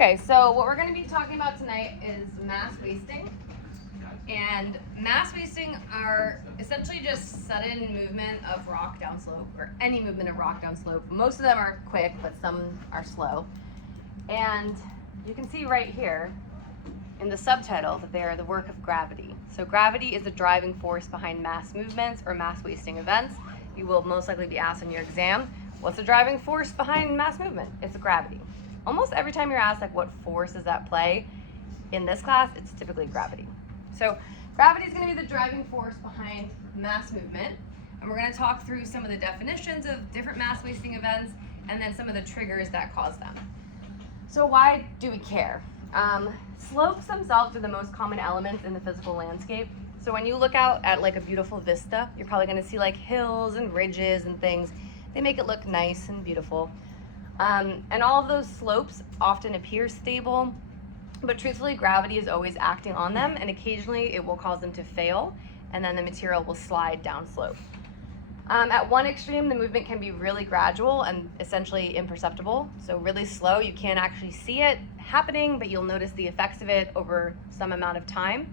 Okay, so what we're going to be talking about tonight is mass wasting. And mass wasting are essentially just sudden movement of rock downslope, or any movement of rock downslope. Most of them are quick, but some are slow. And you can see right here in the subtitle that they are the work of gravity. So gravity is the driving force behind mass movements or mass wasting events. You will most likely be asked in your exam, what's the driving force behind mass movement? It's gravity. Almost every time you're asked like what force is at play in this class, it's typically gravity. So gravity is going to be the driving force behind mass movement, and we're going to talk through some of the definitions of different mass wasting events and then some of the triggers that cause them. So why do we care? Slopes themselves are the most common elements in the physical landscape. So when you look out at like a beautiful vista, you're probably going to see like hills and ridges and things. They make it look nice and beautiful. And all of those slopes often appear stable, but truthfully, gravity is always acting on them, and occasionally it will cause them to fail, and then the material will slide down slope. At one extreme, the movement can be really gradual and essentially imperceptible. So really slow, you can't actually see it happening, but you'll notice the effects of it over some amount of time.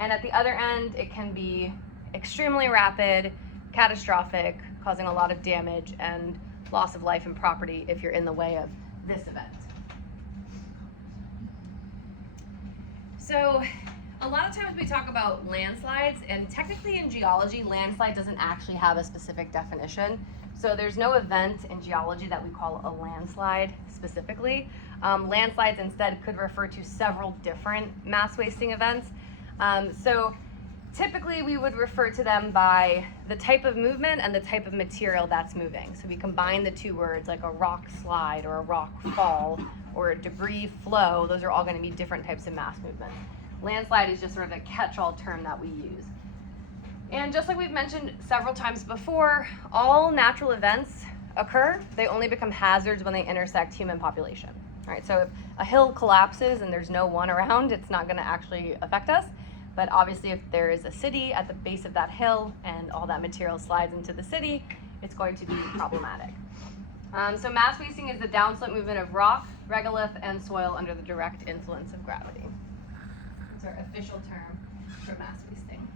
And at the other end, it can be extremely rapid, catastrophic, causing a lot of damage and loss of life and property if you're in the way of this event. So a lot of times we talk about landslides, and technically in geology, landslide doesn't actually have a specific definition. So there's no event in geology that we call a landslide specifically. Landslides instead could refer to several different mass wasting events. So typically we would refer to them by the type of movement and the type of material that's moving. So we combine the two words, like a rock slide or a rock fall or a debris flow. Those are all going to be different types of mass movement. Landslide is just sort of a catch-all term that we use. And just like we've mentioned several times before, all natural events occur. They only become hazards when they intersect human population. All right, so if a hill collapses and there's no one around, it's not going to actually affect us. But obviously if there is a city at the base of that hill and all that material slides into the city, it's going to be problematic. So mass wasting is the downslope movement of rock, regolith, and soil under the direct influence of gravity. That's our official term for mass wasting.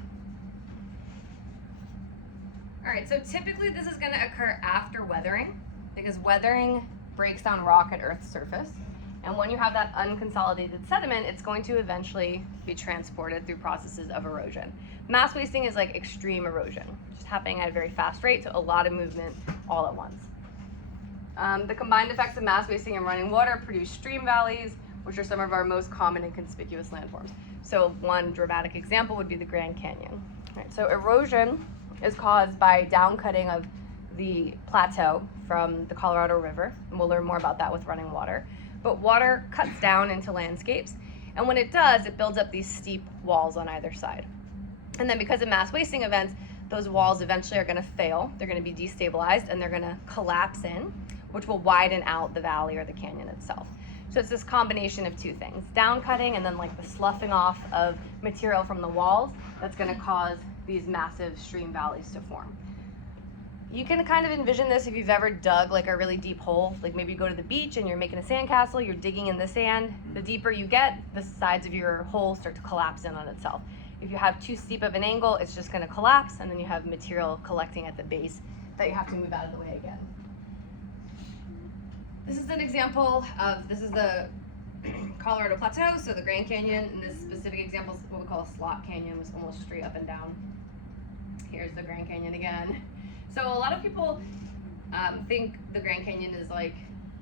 All right, so typically this is going to occur after weathering, because weathering breaks down rock at Earth's surface. And when you have that unconsolidated sediment, it's going to eventually be transported through processes of erosion. Mass wasting is like extreme erosion, just happening at a very fast rate, so a lot of movement all at once. The combined effects of mass wasting and running water produce stream valleys, which are some of our most common and conspicuous landforms. So one dramatic example would be the Grand Canyon. All right, so erosion is caused by downcutting of the plateau from the Colorado River, and we'll learn more about that with running water. But water cuts down into landscapes, and when it does, it builds up these steep walls on either side. And then because of mass wasting events, those walls eventually are going to fail, they're going to be destabilized, and they're going to collapse in, which will widen out the valley or the canyon itself. So it's this combination of two things, downcutting and then like the sloughing off of material from the walls that's going to cause these massive stream valleys to form. You can kind of envision this if you've ever dug like a really deep hole, like maybe you go to the beach and you're making a sandcastle, you're digging in the sand. The deeper you get, the sides of your hole start to collapse in on itself. If you have too steep of an angle, it's just going to collapse, and then you have material collecting at the base that you have to move out of the way again. This is an example of, this is the Colorado Plateau, so the Grand Canyon, and this specific example is what we call a slot canyon, was almost straight up and down. Here's the Grand Canyon again. So a lot of people think the Grand Canyon is like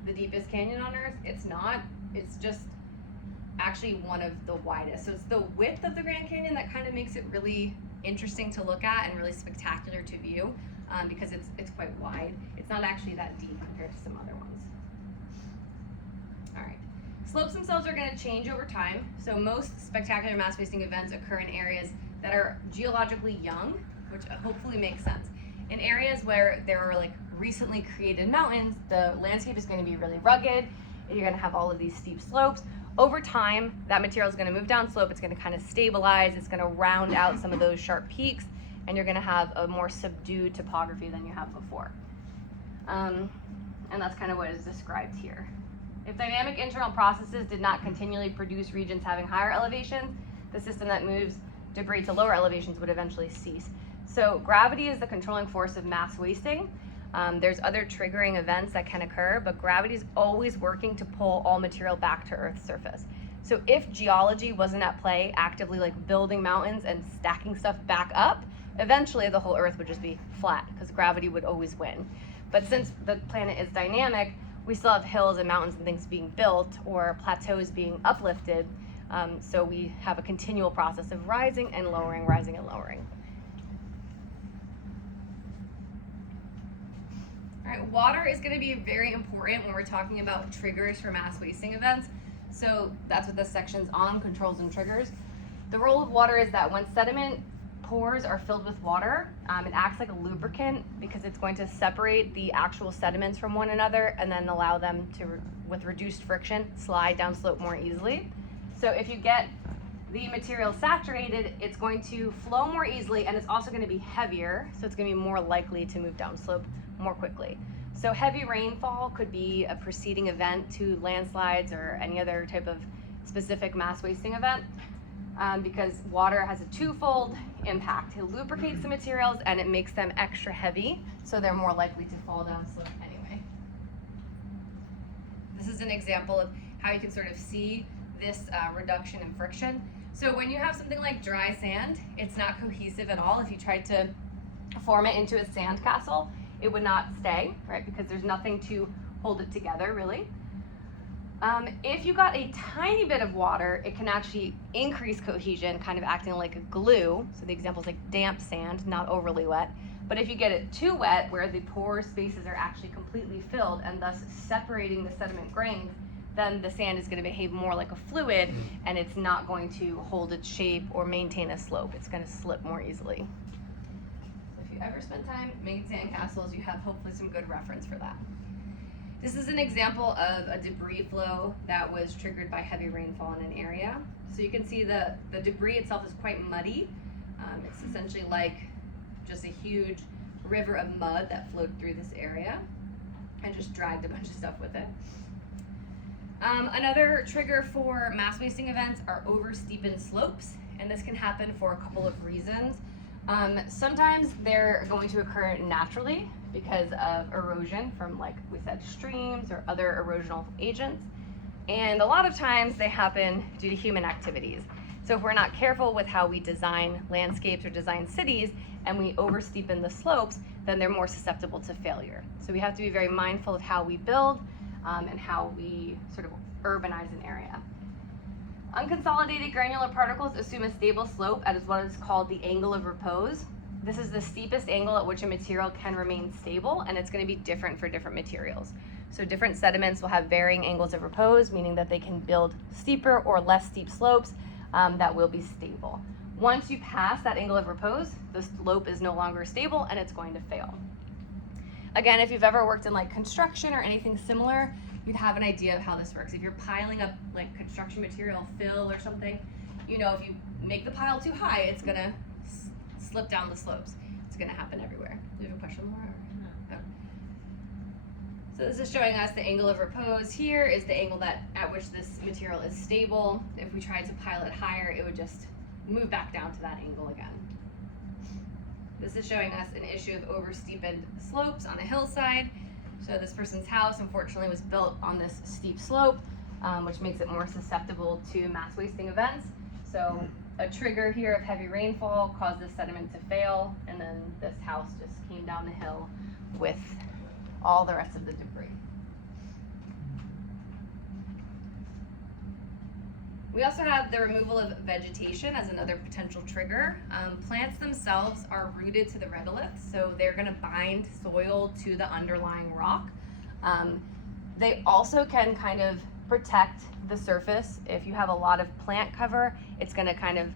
the deepest canyon on Earth. It's not. It's just actually one of the widest. So it's the width of the Grand Canyon that kind of makes it really interesting to look at and really spectacular to view, because it's quite wide. It's not actually that deep compared to some other ones. All right. Slopes themselves are going to change over time. So most spectacular mass wasting events occur in areas that are geologically young, which hopefully makes sense. In areas where there are like recently created mountains, the landscape is going to be really rugged. You're going to have all of these steep slopes. Over time, that material is going to move down slope. It's going to kind of stabilize. It's going to round out some of those sharp peaks, and you're going to have a more subdued topography than you have before. And that's kind of what is described here. If dynamic internal processes did not continually produce regions having higher elevations, the system that moves debris to lower elevations would eventually cease. So gravity is the controlling force of mass wasting. There's other triggering events that can occur, but gravity is always working to pull all material back to Earth's surface. So if geology wasn't at play, actively like building mountains and stacking stuff back up, eventually the whole Earth would just be flat because gravity would always win. But since the planet is dynamic, we still have hills and mountains and things being built or plateaus being uplifted. So we have a continual process of rising and lowering, rising and lowering. All right, water is going to be very important when we're talking about triggers for mass wasting events. So that's what this section's on, controls and triggers. The role of water is that when sediment pores are filled with water, it acts like a lubricant because it's going to separate the actual sediments from one another and then allow them to, with reduced friction, slide down slope more easily. So if you get the material saturated, it's going to flow more easily and it's also going to be heavier, so it's going to be more likely to move down slope more quickly. So heavy rainfall could be a preceding event to landslides or any other type of specific mass wasting event because water has a twofold impact. It lubricates the materials and it makes them extra heavy, so they're more likely to fall down slope anyway. This is an example of how you can sort of see this reduction in friction. So when you have something like dry sand, it's not cohesive at all. If you tried to form it into a sand castle, it would not stay, right? Because there's nothing to hold it together, really. If you got a tiny bit of water, it can actually increase cohesion, kind of acting like a glue. So the example is like damp sand, not overly wet. But if you get it too wet, where the pore spaces are actually completely filled and thus separating the sediment grains, then the sand is going to behave more like a fluid and it's not going to hold its shape or maintain a slope. It's going to slip more easily. If you ever spend time making sand castles, you have hopefully some good reference for that. This is an example of a debris flow that was triggered by heavy rainfall in an area. So you can see the debris itself is quite muddy. It's essentially like just a huge river of mud that flowed through this area and just dragged a bunch of stuff with it. Another trigger for mass wasting events are over-steepened slopes, and this can happen for a couple of reasons. Sometimes they're going to occur naturally because of erosion from, like we said, streams or other erosional agents. And a lot of times they happen due to human activities. So if we're not careful with how we design landscapes or design cities and we oversteepen the slopes, then they're more susceptible to failure. So we have to be very mindful of how we build and how we sort of urbanize an area. Unconsolidated granular particles assume a stable slope at what is called the angle of repose. This is the steepest angle at which a material can remain stable, and it's going to be different for different materials. So different sediments will have varying angles of repose, meaning that they can build steeper or less steep slopes that will be stable. Once you pass that angle of repose, the slope is no longer stable and it's going to fail. Again, if you've ever worked in like construction or anything similar, you'd have an idea of how this works. If you're piling up like construction material, fill or something, you know, if you make the pile too high, it's gonna slip down the slopes. It's gonna happen everywhere. Do you have a question, Laura? No. So this is showing us the angle of repose. Here is the angle at which this material is stable. If we tried to pile it higher, it would just move back down to that angle again. This is showing us an issue of oversteepened slopes on a hillside. So this person's house, unfortunately, was built on this steep slope, which makes it more susceptible to mass wasting events. So a trigger here of heavy rainfall caused this sediment to fail, and then this house just came down the hill with all the rest of the debris. We also have the removal of vegetation as another potential trigger. Plants themselves are rooted to the regolith, so they're going to bind soil to the underlying rock. They also can kind of protect the surface. If you have a lot of plant cover, it's going to kind of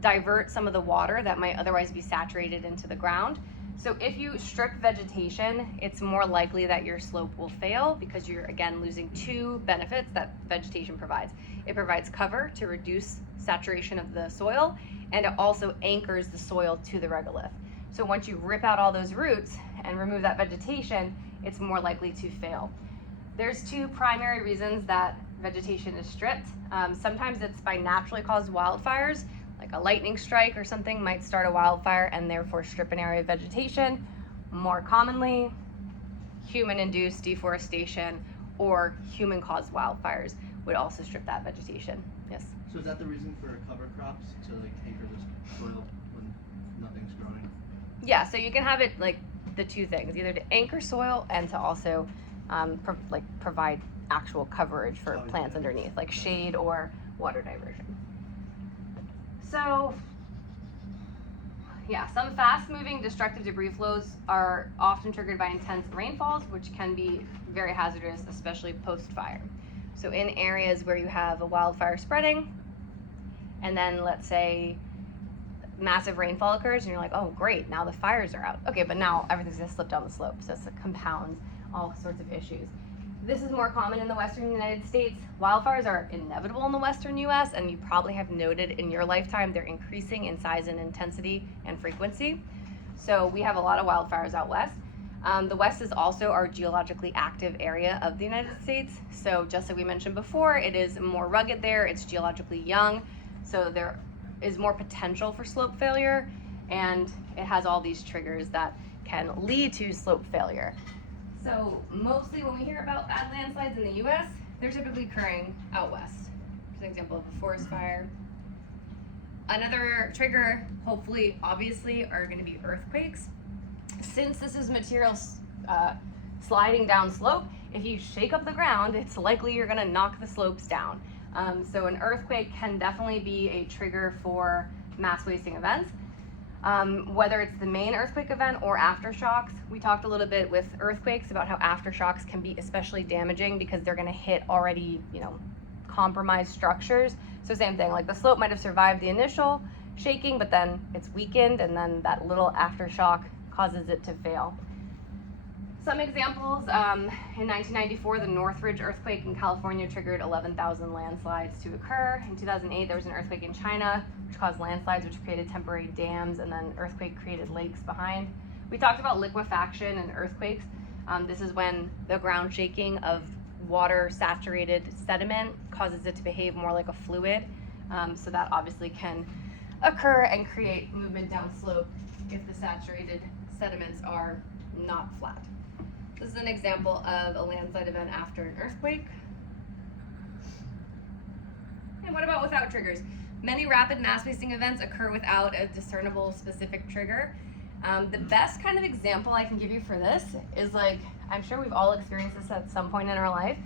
divert some of the water that might otherwise be saturated into the ground. So if you strip vegetation, it's more likely that your slope will fail because you're, again, losing two benefits that vegetation provides. It provides cover to reduce saturation of the soil, and it also anchors the soil to the regolith. So once you rip out all those roots and remove that vegetation, it's more likely to fail. There's two primary reasons that vegetation is stripped. Sometimes it's by naturally caused wildfires, like a lightning strike or something might start a wildfire and therefore strip an area of vegetation. More commonly, human-induced deforestation or human-caused wildfires would also strip that vegetation. Yes? So is that the reason for cover crops, to like anchor the soil when nothing's growing? Yeah, so you can have it like the two things, either to anchor soil and to also provide actual coverage for plants underneath, like shade or water diversion. So, yeah, some fast-moving destructive debris flows are often triggered by intense rainfalls, which can be very hazardous, especially post-fire. So in areas where you have a wildfire spreading, and then let's say massive rainfall occurs, and you're like, oh great, now the fires are out. Okay, but now everything's gonna slip down the slope, so it compounds all sorts of issues. This is more common in the western United States. Wildfires are inevitable in the western US, and you probably have noted in your lifetime they're increasing in size and intensity and frequency. So we have a lot of wildfires out west. The west is also our geologically active area of the United States. So just like we mentioned before, it is more rugged there, it's geologically young, so there is more potential for slope failure, and it has all these triggers that can lead to slope failure. So mostly when we hear about bad landslides in the US, they're typically occurring out west. For example, of a forest fire. Another trigger, hopefully, obviously, are gonna be earthquakes. Since this is material sliding down slope, if you shake up the ground, it's likely you're gonna knock the slopes down. So an earthquake can definitely be a trigger for mass wasting events. Whether it's the main earthquake event or aftershocks. We talked a little bit with earthquakes about how aftershocks can be especially damaging because they're gonna hit already, compromised structures. So same thing, like the slope might have survived the initial shaking, but then it's weakened, and then that little aftershock causes it to fail. Some examples, in 1994, the Northridge earthquake in California triggered 11,000 landslides to occur. In 2008, there was an earthquake in China, which caused landslides, which created temporary dams, and then earthquake created lakes behind. We talked about liquefaction and earthquakes. This is when the ground shaking of water saturated sediment causes it to behave more like a fluid. So that obviously can occur and create movement downslope if the saturated sediments are not flat. This is an example of a landslide event after an earthquake. And what about without triggers? Many rapid mass wasting events occur without a discernible specific trigger. The best kind of example I can give you for this is, like, I'm sure we've all experienced this at some point in our life,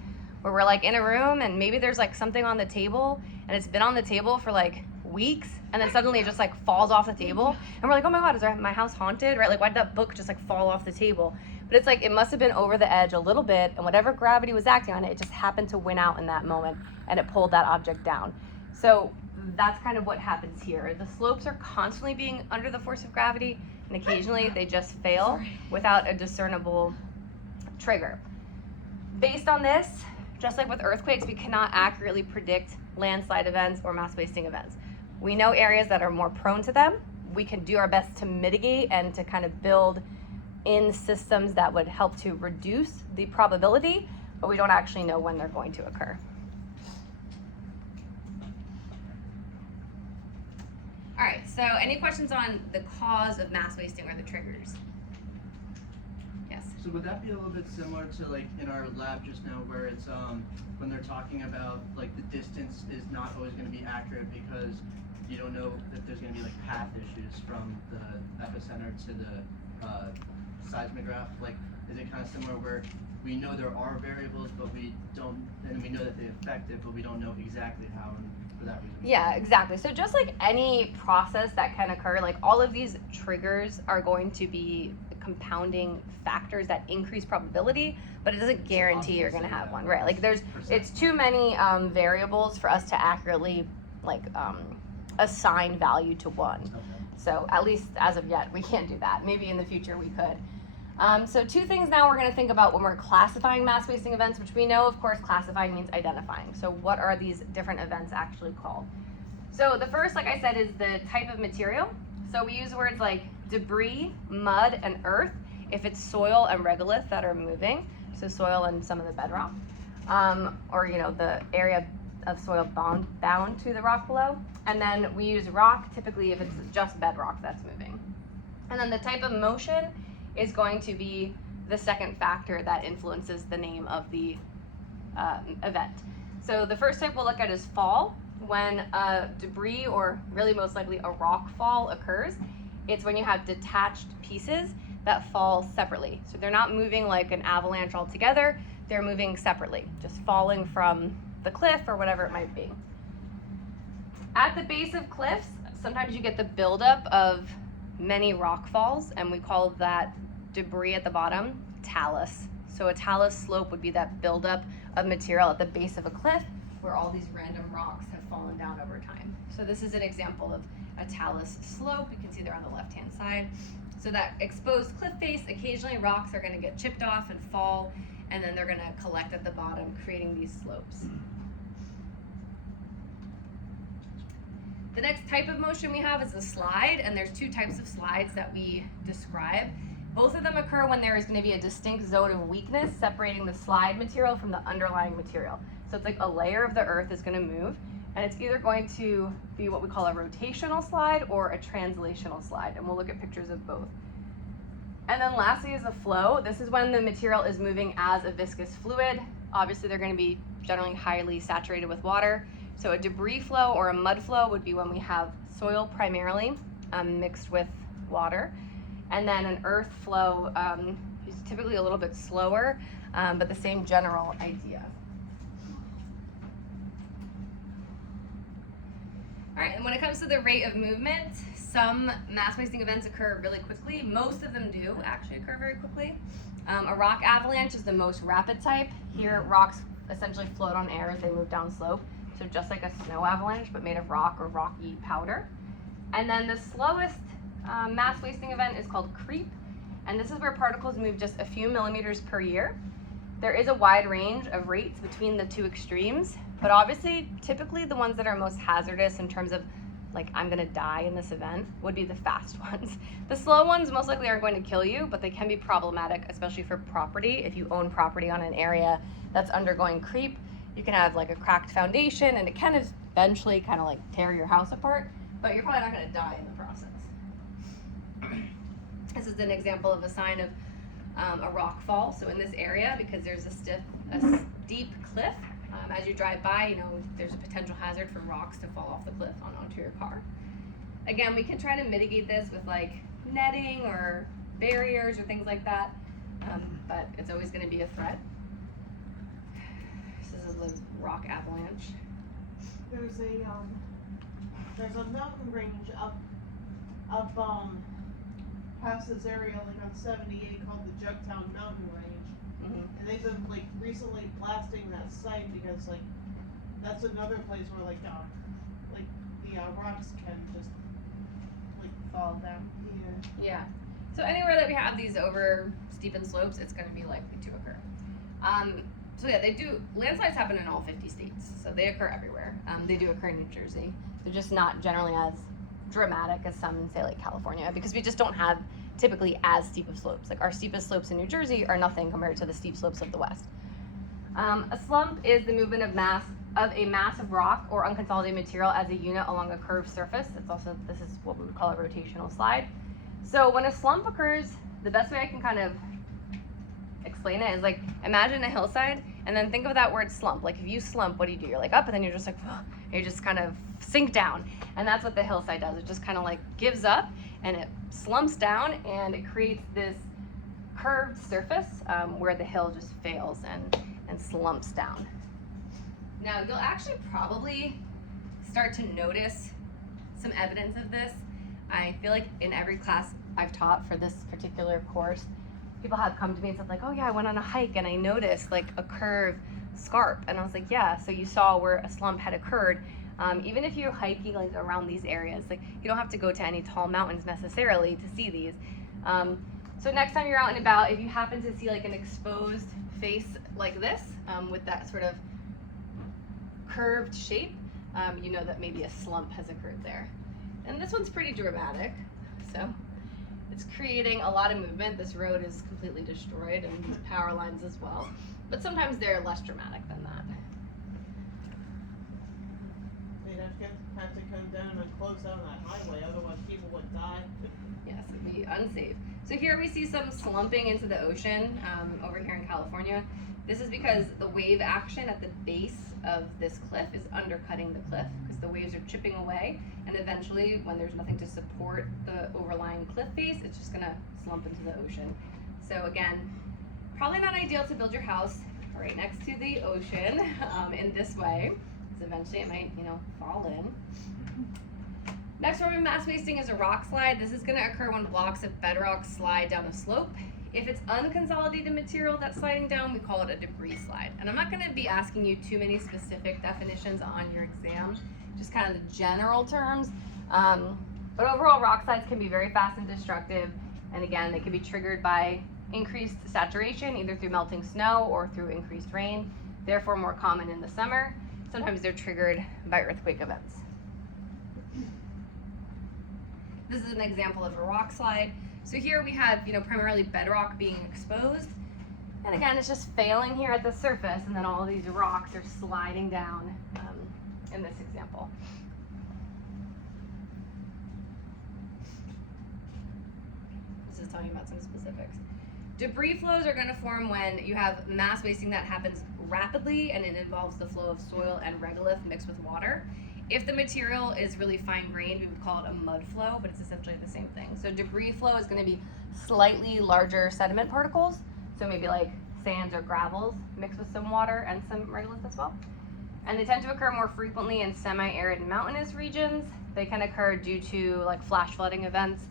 where we're like in a room and maybe there's like something on the table and it's been on the table for like weeks, and then suddenly it just like falls off the table and we're like, oh my god, is my house haunted, right? Like, why did that book just like fall off the table? But it's like, it must have been over the edge a little bit, and whatever gravity was acting on it, it just happened to win out in that moment, and it pulled that object down. So that's kind of what happens here. The slopes are constantly being under the force of gravity, and occasionally they just fail without a discernible trigger. Based on this, just like with earthquakes, we cannot accurately predict landslide events or mass wasting events. We know areas that are more prone to them. We can do our best to mitigate and to kind of build in systems that would help to reduce the probability, but we don't actually know when they're going to occur. All right, so any questions on the cause of mass wasting or the triggers? Yes? So would that be a little bit similar to like in our lab just now, where it's when they're talking about like the distance is not always going to be accurate because you don't know if there's going to be like path issues from the epicenter to the seismograph? Like, is it kind of similar where we know there are variables, but we don't, and we know that they affect it, but we don't know exactly how, and for that reason? Yeah, exactly. So just like any process that can occur, like all of these triggers are going to be compounding factors that increase probability, but it doesn't guarantee you're going to have one, right? Like it's too many variables for us to accurately like assign value to one. Okay. So at least as of yet, we can't do that. Maybe in the future we could. So two things now we're going to think about when we're classifying mass wasting events, which we know, of course, classifying means identifying. So what are these different events actually called? So the first, like I said, is the type of material. So we use words like debris, mud, and earth if it's soil and regolith that are moving. so soil and some of the bedrock, or you know, the area of soil bound to the rock below. And then we use rock typically if it's just bedrock that's moving. And then the type of motion is going to be the second factor that influences the name of the event. So the first type we'll look at is fall. When a debris, or really most likely a rock fall, occurs, it's when you have detached pieces that fall separately. So they're not moving like an avalanche all together, they're moving separately, just falling from the cliff or whatever it might be. At the base of cliffs, sometimes you get the buildup of many rock falls, and we call that debris at the bottom talus. So a talus slope would be that buildup of material at the base of a cliff where all these random rocks have fallen down over time. So this is an example of a talus slope. You can see there on the left-hand side. So that exposed cliff face, occasionally rocks are going to get chipped off and fall, and then they're going to collect at the bottom, creating these slopes. The next type of motion we have is a slide, and there's two types of slides that we describe. Both of them occur when there is going to be a distinct zone of weakness separating the slide material from the underlying material. So it's like a layer of the earth is going to move, and it's either going to be what we call a rotational slide or a translational slide, and we'll look at pictures of both. And then lastly is a flow. This is when the material is moving as a viscous fluid. Obviously they're going to be generally highly saturated with water. So a debris flow or a mud flow would be when we have soil primarily mixed with water. And then an earth flow is typically a little bit slower, but the same general idea. All right, and when it comes to the rate of movement, some mass wasting events occur really quickly. Most of them do actually occur very quickly. A rock avalanche is the most rapid type. Here, rocks essentially float on air as they move down slope. So just like a snow avalanche, but made of rock or rocky powder. And then the slowest mass wasting event is called creep. And this is where particles move just a few millimeters per year. There is a wide range of rates between the two extremes, but obviously, typically the ones that are most hazardous in terms of like, I'm gonna die in this event, would be the fast ones. The slow ones most likely aren't going to kill you, but they can be problematic, especially for property. If you own property on an area that's undergoing creep, you can have like a cracked foundation, and it can eventually kind of like tear your house apart, but you're probably not gonna die in the process. This is an example of a sign of a rock fall. So in this area, because there's a steep cliff, as you drive by, you know, there's a potential hazard for rocks to fall off the cliff onto your car. Again, we can try to mitigate this with like netting or barriers or things like that, but it's always going to be a threat. This is a rock avalanche. There's a mountain range up past this area, like on 78, called the Jugtown Mountain Range. Mm-hmm. And they've been like recently blasting that site because like that's another place where like the rocks can just like fall down. Yeah. So anywhere that we have these over steepened slopes, it's going to be likely to occur. So yeah, landslides happen in all 50 states, so they occur everywhere. They do occur in New Jersey. They're just not generally as dramatic as some in, say, like California, because we just don't have typically as steep of slopes. Like our steepest slopes in New Jersey are nothing compared to the steep slopes of the West. A slump is the movement of a mass of rock or unconsolidated material as a unit along a curved surface. This is what we would call a rotational slide. So when a slump occurs, the best way I can kind of explain it is like, imagine a hillside and then think of that word slump. Like if you slump, what do? You're like up and then you're just like, whoa, and you just kind of sink down. And that's what the hillside does. It just kind of like gives up and it slumps down and it creates this curved surface where the hill just fails and slumps down. Now you'll actually probably start to notice some evidence of this. I feel like in every class I've taught for this particular course, people have come to me and said like, oh yeah, I went on a hike and I noticed like a curved scarp. And I was like, yeah, so you saw where a slump had occurred. Even if you're hiking like around these areas, like you don't have to go to any tall mountains necessarily to see these. So next time you're out and about, if you happen to see like an exposed face like this with that sort of curved shape, you know that maybe a slump has occurred there. And this one's pretty dramatic, so it's creating a lot of movement. This road is completely destroyed and these power lines as well. But sometimes they're less dramatic than that. They'd have to come down and close down that highway, otherwise people would die. Yes, it'd be unsafe. So here we see some slumping into the ocean over here in California. This is because the wave action at the base of this cliff is undercutting the cliff because the waves are chipping away, and eventually when there's nothing to support the overlying cliff face, it's just gonna slump into the ocean. So again, probably not ideal to build your house right next to the ocean in this way, because eventually it might, fall in. Next form of mass wasting is a rock slide. This is going to occur when blocks of bedrock slide down a slope. If it's unconsolidated material that's sliding down, we call it a debris slide. And I'm not going to be asking you too many specific definitions on your exam, just kind of the general terms. But overall, rock slides can be very fast and destructive. And again, they can be triggered by increased saturation, either through melting snow or through increased rain, therefore more common in the summer. Sometimes they're triggered by earthquake events. This is an example of a rock slide. So here we have, primarily bedrock being exposed. And again, it's just failing here at the surface, and then all of these rocks are sliding down in this example. This is talking about some specifics. Debris flows are going to form when you have mass wasting that happens rapidly, and it involves the flow of soil and regolith mixed with water. If the material is really fine-grained, we would call it a mud flow, but it's essentially the same thing. So debris flow is going to be slightly larger sediment particles, so maybe like sands or gravels mixed with some water and some regolith as well. And they tend to occur more frequently in semi-arid mountainous regions. They can occur due to like flash flooding events.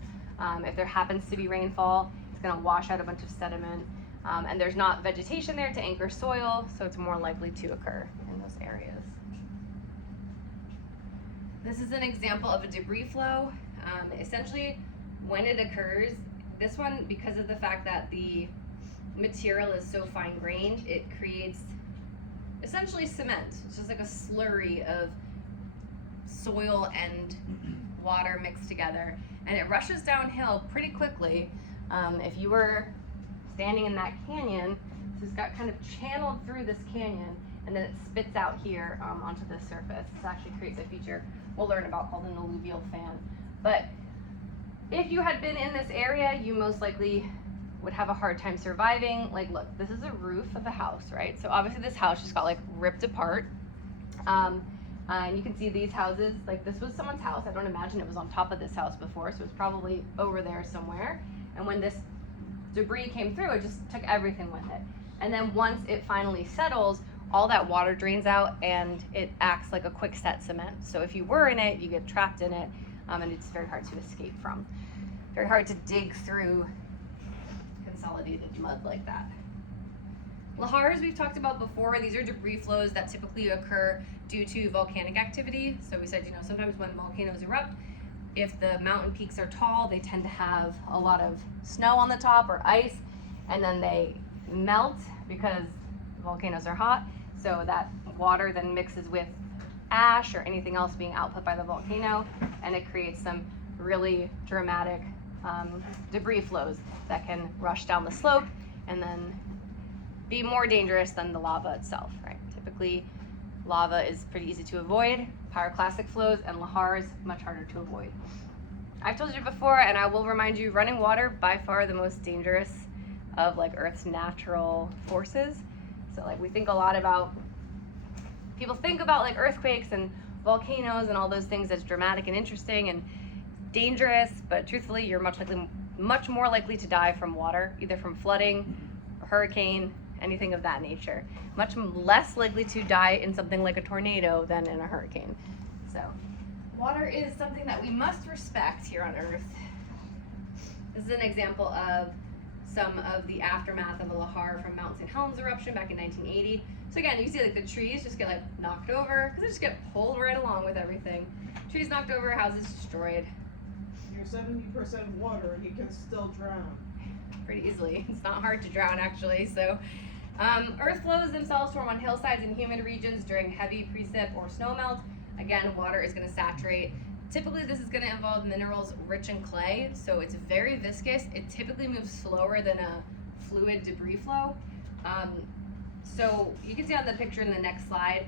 If there happens to be rainfall, it's going to wash out a bunch of sediment. And there's not vegetation there to anchor soil, so it's more likely to occur in those areas. This is an example of a debris flow. Essentially, when it occurs, this one, because of the fact that the material is so fine-grained, it creates essentially cement. It's just like a slurry of soil and water mixed together, and it rushes downhill pretty quickly. If you were standing in that canyon, so it's got kind of channeled through this canyon, and then it spits out here onto the surface. This actually creates a feature we'll learn about called an alluvial fan. But if you had been in this area, you most likely would have a hard time surviving. Like, look, this is a roof of a house, right? So obviously this house just got like ripped apart. And you can see these houses, like this was someone's house. I don't imagine it was on top of this house before, so it's probably over there somewhere. And when this debris came through, it just took everything with it. And then once it finally settles, all that water drains out and it acts like a quick set cement. So if you were in it, you get trapped in it, and it's very hard to escape from. Very hard to dig through consolidated mud like that. Lahars we've talked about before. These are debris flows that typically occur due to volcanic activity. So we said, sometimes when volcanoes erupt, if the mountain peaks are tall, they tend to have a lot of snow on the top or ice, and then they melt because volcanoes are hot. So that water then mixes with ash or anything else being output by the volcano, and it creates some really dramatic debris flows that can rush down the slope and then be more dangerous than the lava itself, right? Typically, lava is pretty easy to avoid. Pyroclastic flows and lahars, much harder to avoid. I've told you before, and I will remind you, running water, by far the most dangerous of like Earth's natural forces. So like we think a lot about, people think about like earthquakes and volcanoes and all those things as dramatic and interesting and dangerous, but truthfully, you're much more likely to die from water, either from flooding, or hurricane, anything of that nature. Much less likely to die in something like a tornado than in a hurricane. So, water is something that we must respect here on Earth. This is an example of some of the aftermath of a lahar from Mount St. Helens eruption back in 1980. So again, you see like the trees just get like knocked over because they just get pulled right along with everything. Trees knocked over, houses destroyed. You're 70% water and you can still drown. Pretty easily. It's not hard to drown actually. So earth flows themselves form on hillsides in humid regions during heavy precip or snowmelt. Again, water is going to saturate typically this is going to involve minerals rich in clay, so it's very viscous. It typically moves slower than a fluid debris flow. So you can see on the picture in the next slide,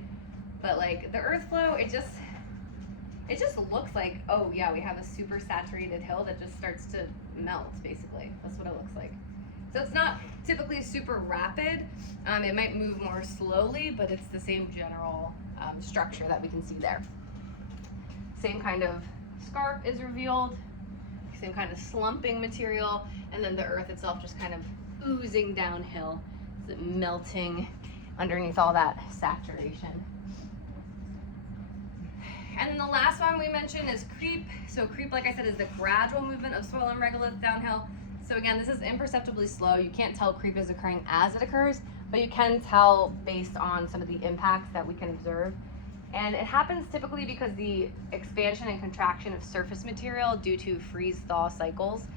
but like the earth flow, it just looks like, oh yeah, we have a super saturated hill that just starts to melt, basically. That's what it looks like. So it's not typically super rapid. It might move more slowly, but it's the same general structure that we can see there. Same kind of scarp is revealed, same kind of slumping material, and then the earth itself just kind of oozing downhill, melting underneath all that saturation. And then the last one we mentioned is creep. So creep, like I said, is the gradual movement of soil and regolith downhill. So again, this is imperceptibly slow. You can't tell creep is occurring as it occurs, but you can tell based on some of the impacts that we can observe. And it happens typically because the expansion and contraction of surface material due to freeze-thaw cycles.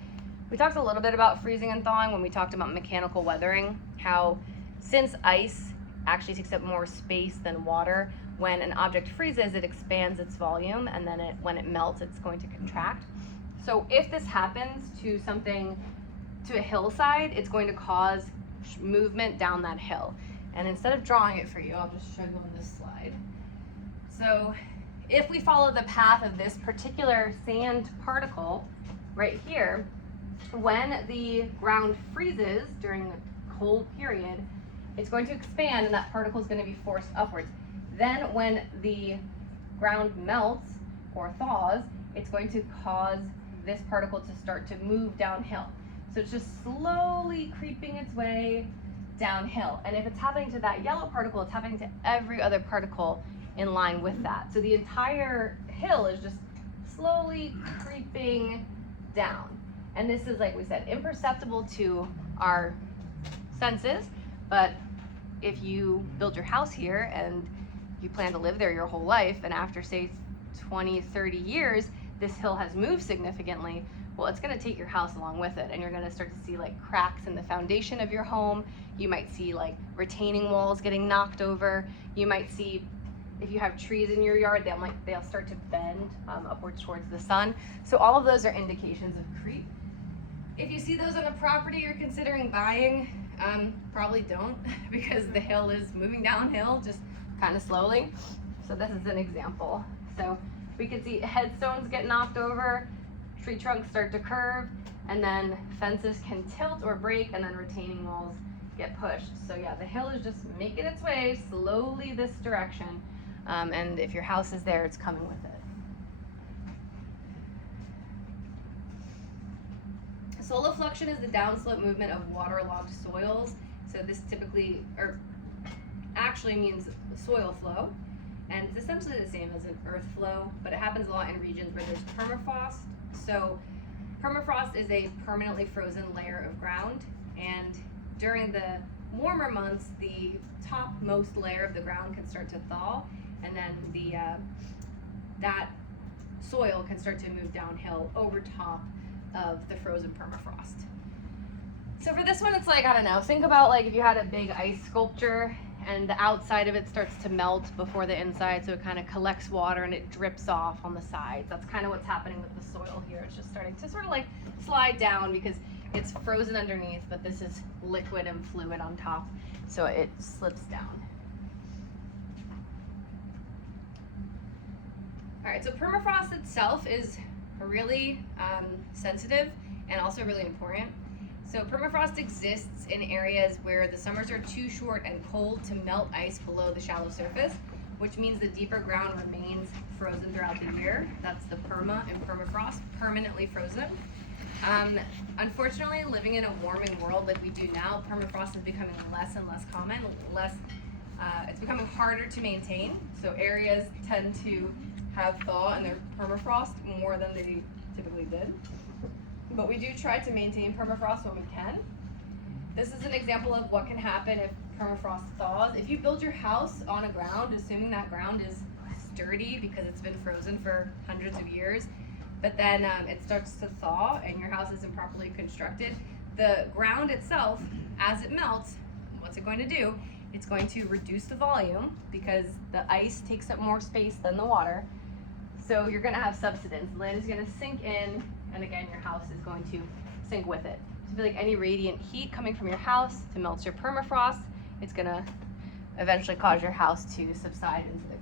We talked a little bit about freezing and thawing when we talked about mechanical weathering, how since ice actually takes up more space than water, when an object freezes, it expands its volume, and then when it melts, it's going to contract. So if this happens to a hillside, it's going to cause movement down that hill. And instead of drawing it for you, I'll just show you on this slide. So if we follow the path of this particular sand particle right here, when the ground freezes during the cold period, it's going to expand and that particle is going to be forced upwards. Then when the ground melts or thaws, it's going to cause this particle to start to move downhill. So it's just slowly creeping its way downhill. And if it's happening to that yellow particle, it's happening to every other particle in line with that. So the entire hill is just slowly creeping down. And this is, like we said, imperceptible to our senses, but if you build your house here and you plan to live there your whole life, and after say 20, 30 years, this hill has moved significantly, well, it's gonna take your house along with it, and you're gonna start to see like cracks in the foundation of your home. You might see like retaining walls getting knocked over. You might see, if you have trees in your yard, they'll start to bend upwards towards the sun. So all of those are indications of creep. If you see those on a property you're considering buying, probably don't, because the hill is moving downhill just kind of slowly. So this is an example. So we can see headstones get knocked over, tree trunks start to curve, and then fences can tilt or break, and then retaining walls get pushed. So yeah, the hill is just making its way slowly this direction, and if your house is there, it's coming with it. Solifluction is the downslope movement of waterlogged soils. So this typically, or actually means soil flow, and it's essentially the same as an earth flow, but it happens a lot in regions where there's permafrost. So permafrost is a permanently frozen layer of ground, and during the warmer months, the topmost layer of the ground can start to thaw, and then that soil can start to move downhill over top of the frozen permafrost. So for this one, it's like, I don't know, think about like if you had a big ice sculpture and the outside of it starts to melt before the inside, so it kind of collects water and it drips off on the sides. That's kind of what's happening with the soil here. It's just starting to sort of like slide down because it's frozen underneath, but this is liquid and fluid on top, so it slips down. All right, so permafrost itself is really sensitive and also really important. So permafrost exists in areas where the summers are too short and cold to melt ice below the shallow surface, which means the deeper ground remains frozen throughout the year. That's the perma in permafrost, permanently frozen. Unfortunately, living in a warming world like we do now, permafrost is becoming less and less common, it's becoming harder to maintain. So areas tend to have thaw in their permafrost more than they typically did. But we do try to maintain permafrost when we can. This is an example of what can happen if permafrost thaws. If you build your house on a ground, assuming that ground is sturdy because it's been frozen for hundreds of years, but then it starts to thaw and your house isn't properly constructed, the ground itself, as it melts, what's it going to do? It's going to reduce the volume because the ice takes up more space than the water. So you're gonna have subsidence. Land is gonna sink in, and again, your house is going to sink with it. So I feel like any radiant heat coming from your house to melt your permafrost, it's gonna eventually cause your house to subside into the